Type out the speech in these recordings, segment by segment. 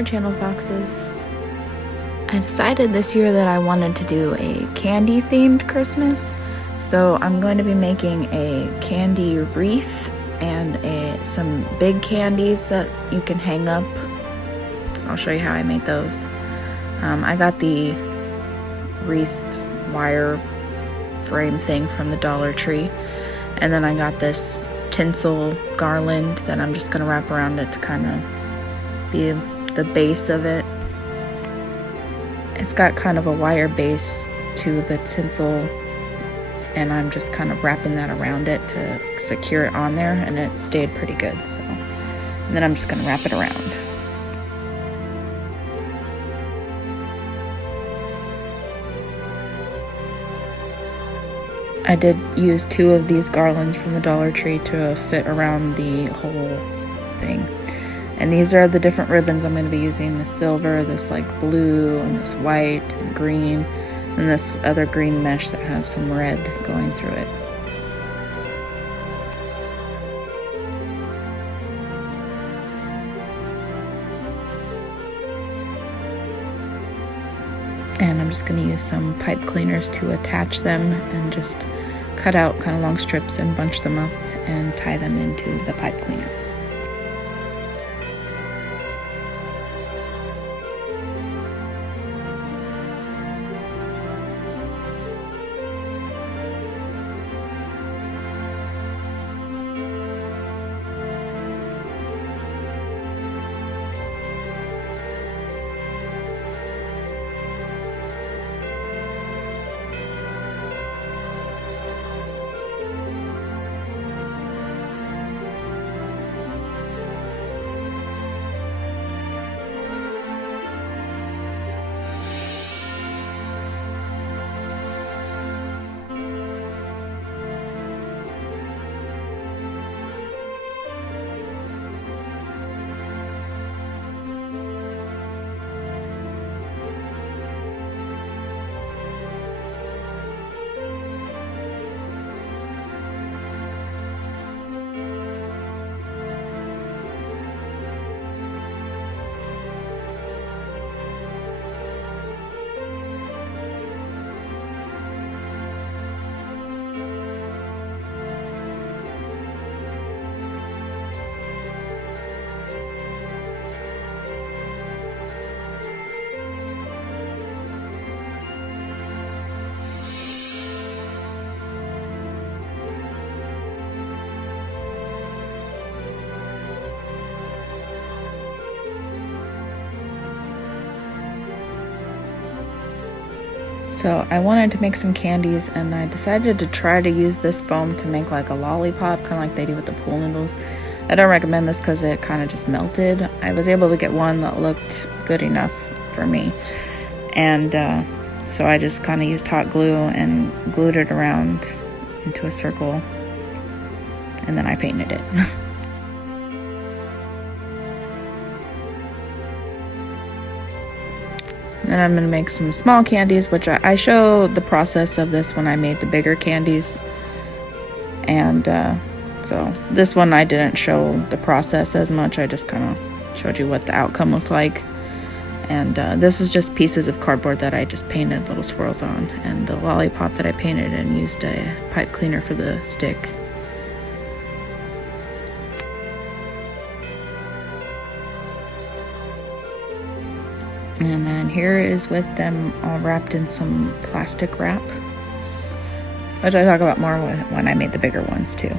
our channel, Foxes. I decided this year that I wanted to do a candy themed Christmas, so I'm going to be making a candy wreath and some big candies that you can hang up. I'll show you how I made those. I got the wreath wire frame thing from the Dollar Tree, and then I got this tinsel garland that I'm just going to wrap around it to kind of be the base of it. It's got kind of a wire base to the tinsel, and I'm just kind of wrapping that around it to secure it on there, and it stayed pretty good. So, and then I'm just going to wrap it around. I did use 2 of these garlands from the Dollar Tree to fit around the whole thing. And these are the different ribbons I'm going to be using. This silver, this like blue, and this white and green, and this other green mesh that has some red going through it. And I'm just going to use some pipe cleaners to attach them and just cut out kind of long strips and bunch them up and tie them into the pipe cleaners. So I wanted to make some candies, and I decided to try to use this foam to make like a lollipop, kind of like they do with the pool noodles. I don't recommend this because it kind of just melted. I was able to get one that looked good enough for me, and so I just kind of used hot glue and glued it around into a circle, and then I painted it. Then I'm going to make some small candies, which I show the process of this when I made the bigger candies. And so this one I didn't show the process as much. I just kind of showed you what the outcome looked like. And this is just pieces of cardboard that I just painted little swirls on. And the lollipop that I painted and used a pipe cleaner for the stick. And then here is with them all wrapped in some plastic wrap, which I talk about more when I made the bigger ones too.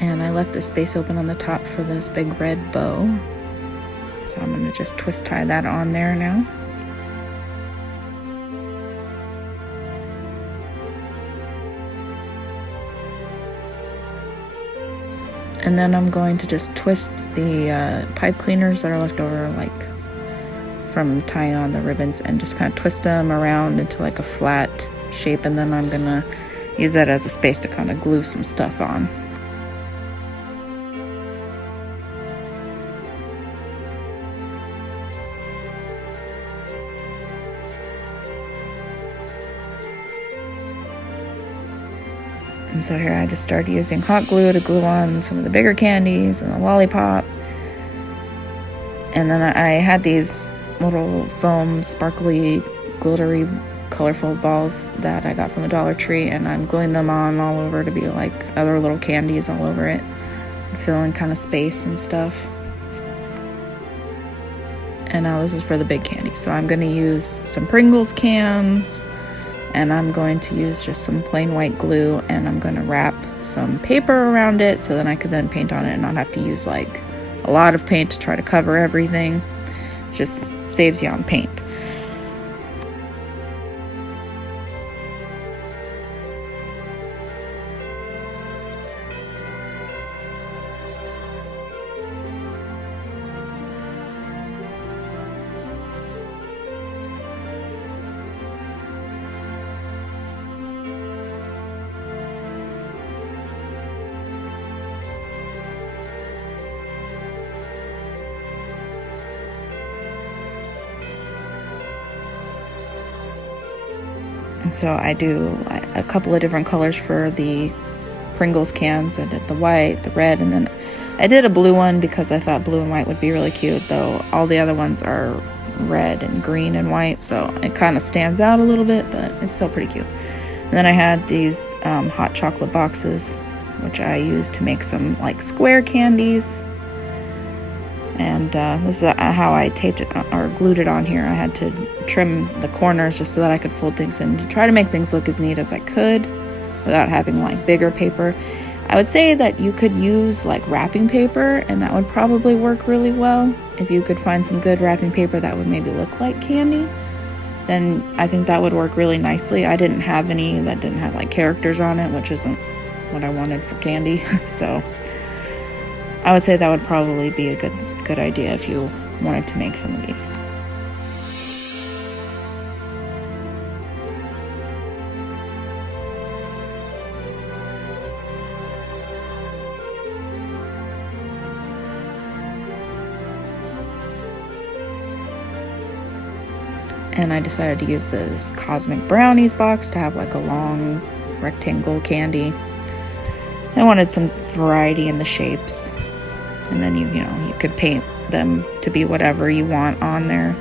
And I left the space open on the top for this big red bow. So I'm going to just twist tie that on there now. And then I'm going to just twist the pipe cleaners that are left over, like from tying on the ribbons, and just kind of twist them around into like a flat shape. And then I'm gonna use that as a space to kind of glue some stuff on. And so here I just started using hot glue to glue on some of the bigger candies and the lollipop. And then I had these little foam, sparkly, glittery, colorful balls that I got from the Dollar Tree, and I'm gluing them on all over to be like other little candies all over it, filling kind of space and stuff. And now this is for the big candy. So I'm going to use some Pringles cans, and I'm going to use just some plain white glue, and I'm going to wrap some paper around it so then I could then paint on it and not have to use like a lot of paint to try to cover everything. Just saves you on paint. So I do a couple of different colors for the Pringles cans. I did the white, the red, and then I did a blue one because I thought blue and white would be really cute, though all the other ones are red and green and white, so it kind of stands out a little bit, but it's still pretty cute. And then I had these hot chocolate boxes, which I used to make some like square candies. And this is how I taped it or glued it on here. I had to trim the corners just so that I could fold things in to try to make things look as neat as I could without having like bigger paper. I would say that you could use like wrapping paper, and that would probably work really well. If you could find some good wrapping paper that would maybe look like candy, then I think that would work really nicely. I didn't have any that didn't have like characters on it, which isn't what I wanted for candy. So I would say that would probably be a good idea if you wanted to make some of these. And I decided to use this Cosmic Brownies box to have like a long rectangle candy. I wanted some variety in the shapes. And then you could paint them to be whatever you want on there.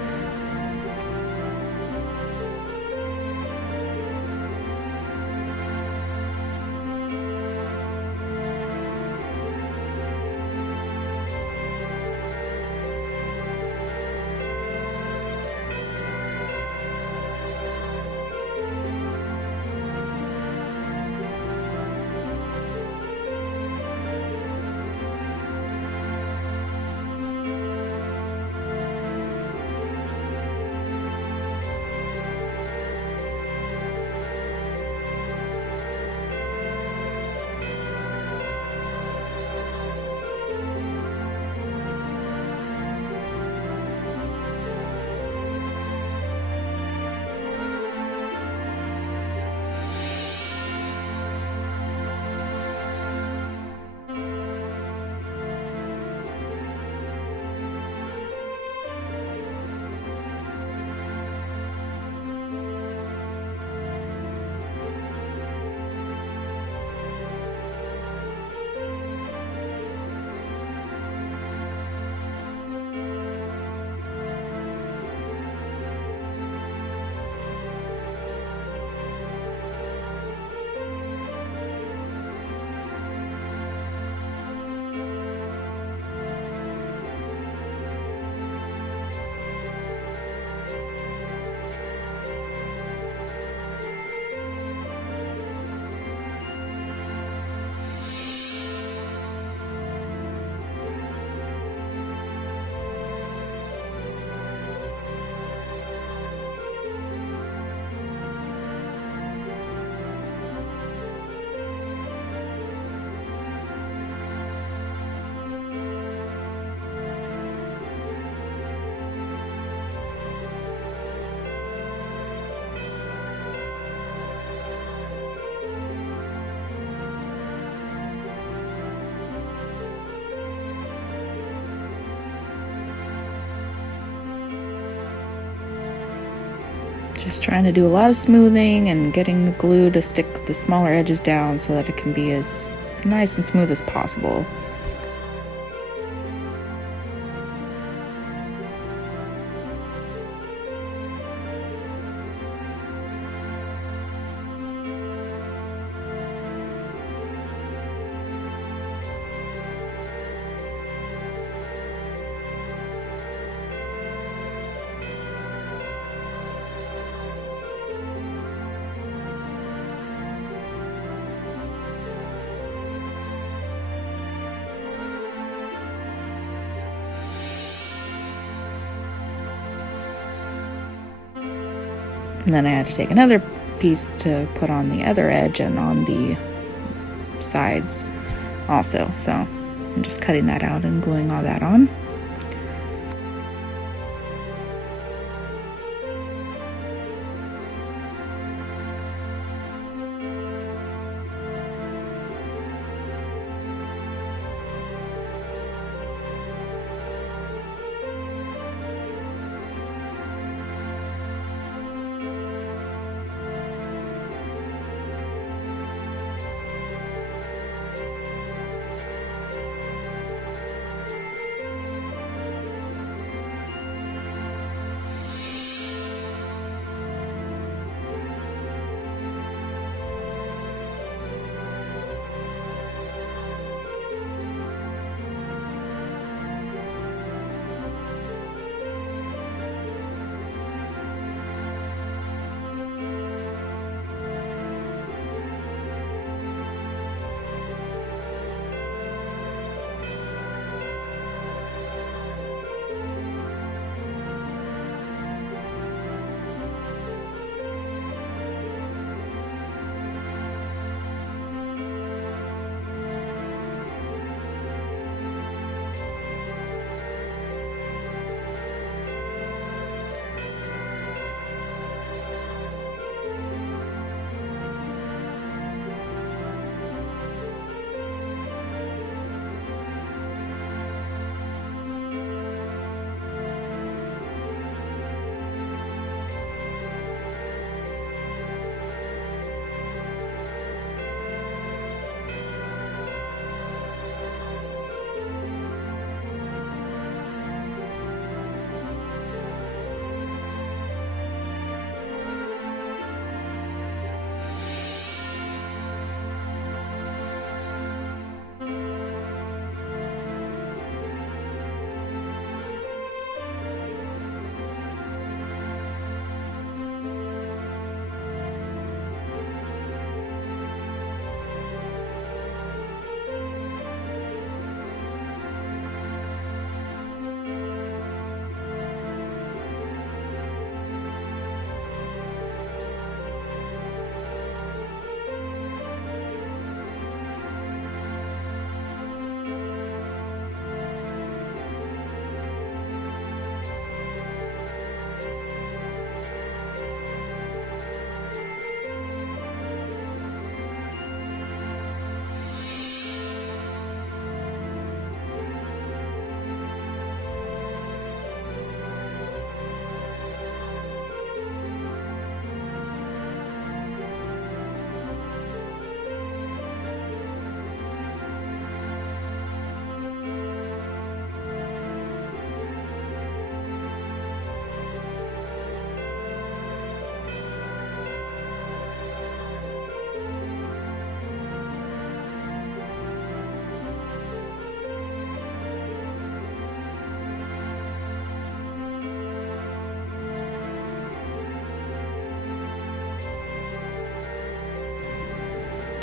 Just trying to do a lot of smoothing and getting the glue to stick the smaller edges down so that it can be as nice and smooth as possible. And then I had to take another piece to put on the other edge and on the sides also. So I'm just cutting that out and gluing all that on.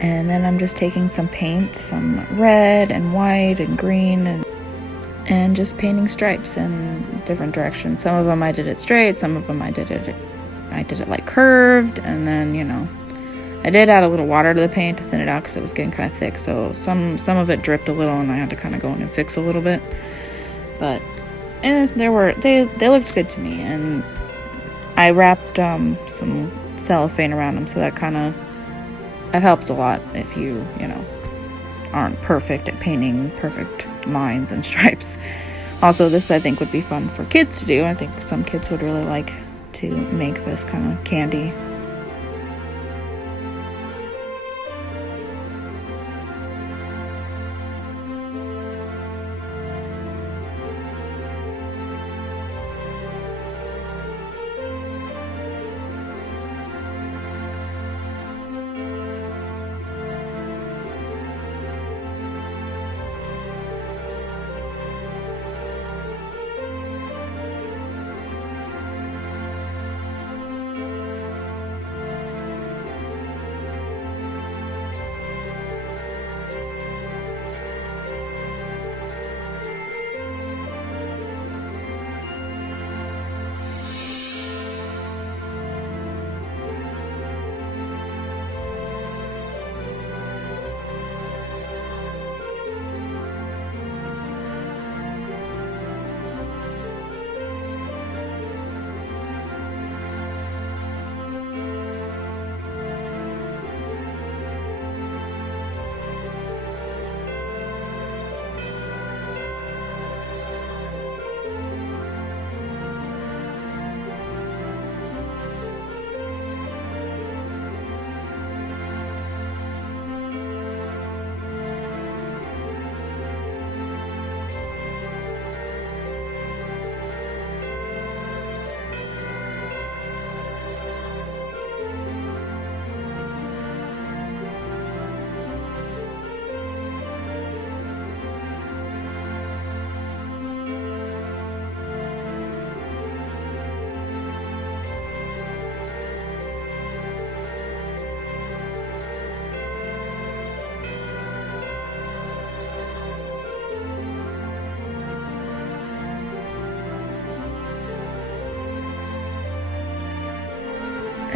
And then I'm just taking some paint, some red and white and green, and just painting stripes in different directions. Some of them I did it straight, some of them I did it like curved, and then, you know, I did add a little water to the paint to thin it out because it was getting kind of thick. So some of it dripped a little, and I had to kind of go in and fix a little bit. But they looked good to me, and I wrapped some cellophane around them, so that helps a lot if you aren't perfect at painting perfect lines and stripes. Also, this I think would be fun for kids to do. I think some kids would really like to make this kind of candy.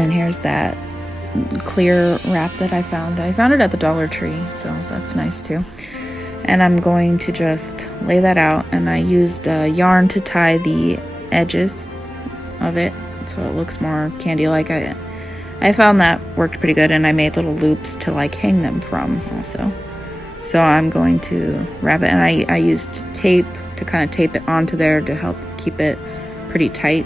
And here's that clear wrap that I found. I found it at the Dollar Tree, so that's nice too. And I'm going to just lay that out, and I used yarn to tie the edges of it so it looks more candy-like. I found that worked pretty good, and I made little loops to like hang them from also. So I'm going to wrap it, and I used tape to kind of tape it onto there to help keep it pretty tight.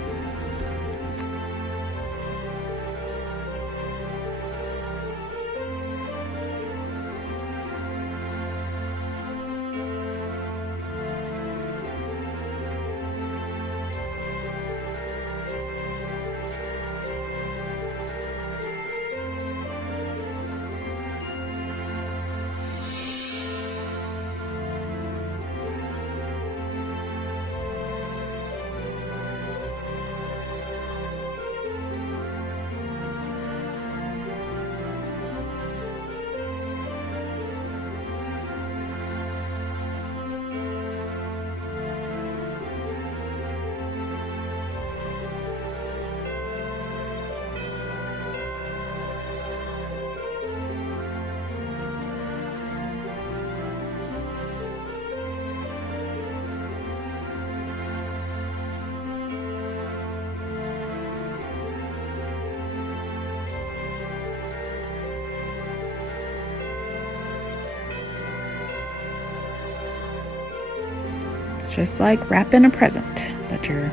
It's just like wrapping a present, but you're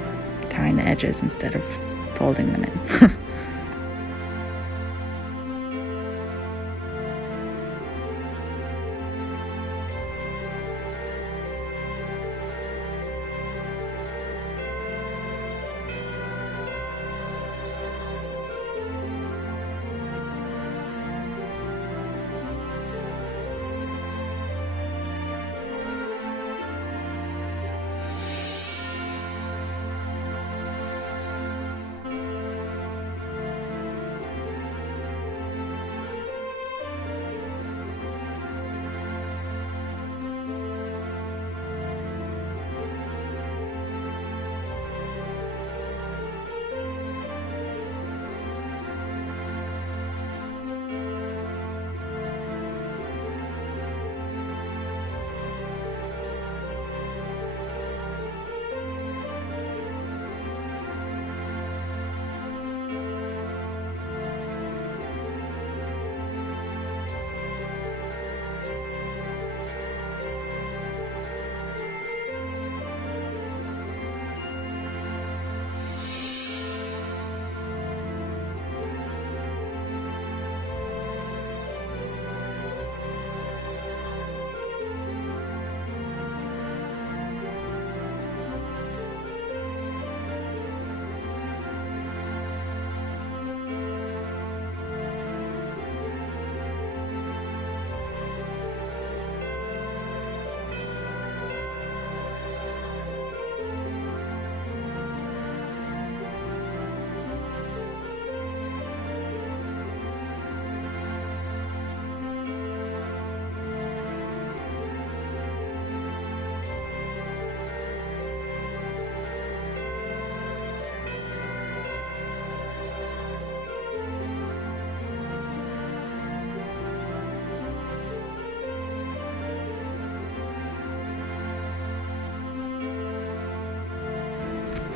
tying the edges instead of folding them in.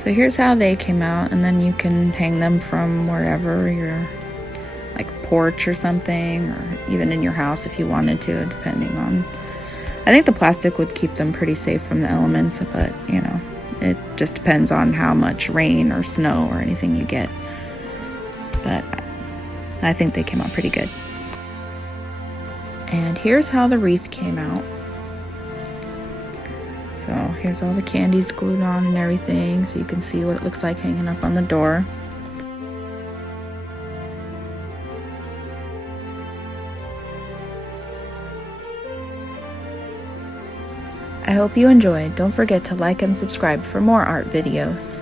So here's how they came out, and then you can hang them from wherever, your like porch or something, or even in your house if you wanted to, depending on. I think the plastic would keep them pretty safe from the elements, but you know, it just depends on how much rain or snow or anything you get. But I think they came out pretty good. And here's how the wreath came out. So here's all the candies glued on and everything, so you can see what it looks like hanging up on the door. I hope you enjoyed. Don't forget to like and subscribe for more art videos.